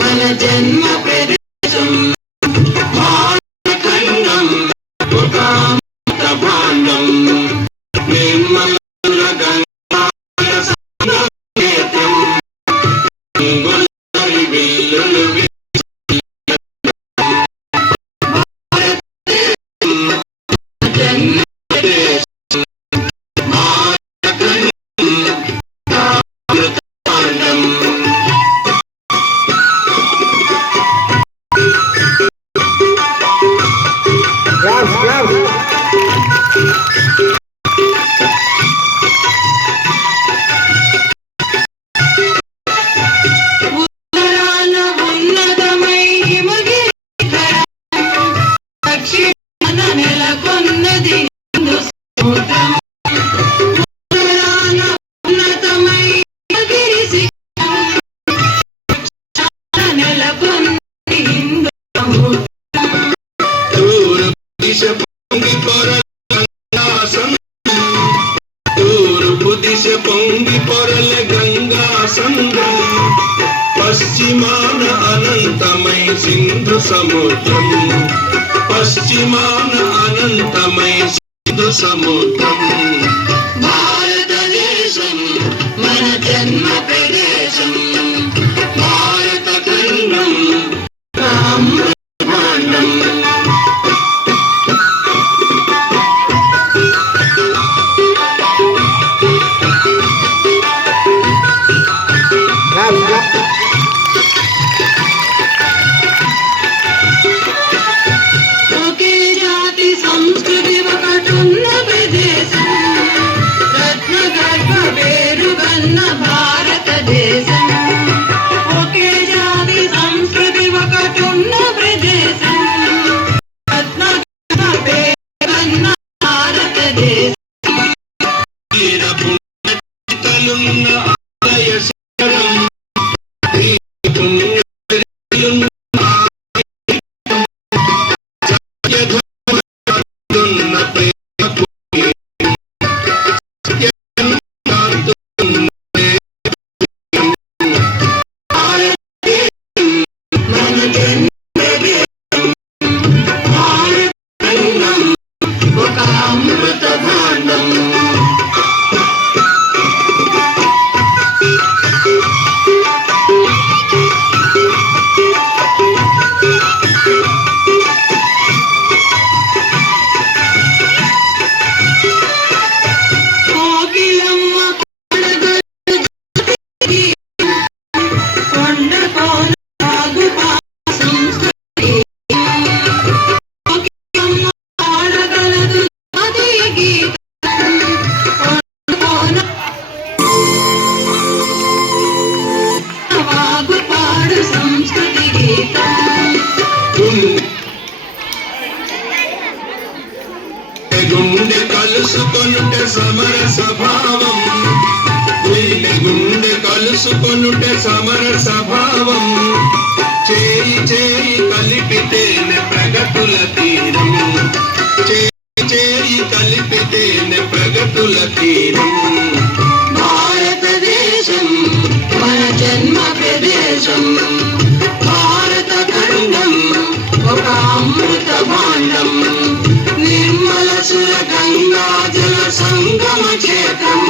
మన జన్మ ప్రదేశం భారతఖండం ఒక అమృత భాండం నిర్మల గంగాల సంగీతం గుల్లరి విల్లులు జన్మ ప్రదేశం భారతఖండం అమృత భాండం. ఉత్తరాన ఉన్నతమై హిమగిరి దక్షిణాన నెలకొన్నది హిందూ సముద్రం. ఉత్తరాన ఉన్నతమై హిమగిరి శిఖరం దక్షిణాన నెలకొన్నది హిందూ సముద్రం. తూర్పు దిశ పొంగి పొరల గంగా సంద్రం పశ్చిమాన అనంతమై సింధు సముద్రం పశ్చిమాన అనంతమై సింధు సముద్రం. భారతదేశం మన జన్మ ప్రదేశం భారతఖండం అమృత భాండం. ఒకే జాతి సంస్కృతి ఒకటున్న ప్రదేశం రత్న గర్భ వేరుగన్న భారతదేశం. ఒకే జాతి సంస్కృతి ఒకటున్న ప్రదేశం రత్న గర్భ వేరుగన్న భారతదేశం. ఒక అమృత భాండం. కోకిలమ్మ కొండ కోన సాగు సంస్కృతి కోకిలమ్మ ఆడగలదు జాతీయ గీతం కొండ కోన వాగు పాడు సంస్కృతి గీతం. గుండె కలుసుకొనుటే సమర స్వభావం గుండె కలుసుకొనుటే సమర స్వభావం చేయి చేయి కలిపితేనే ప్రగతుల తీరం చేయి కలిపితేనే ప్రగతుల తీరం. భారతదేశం మన జన్మ ప్రదేశం భారతఖండం ఒక అమృత భాండం నిర్మల సుర గంగా జల సంగమ క్షేత్రం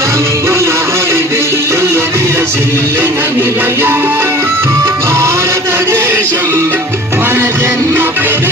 రంగుల హరివిల్లుల విలసిల్లిన నిలయం. భారతదేశం మన జన్మ ప్రదేశం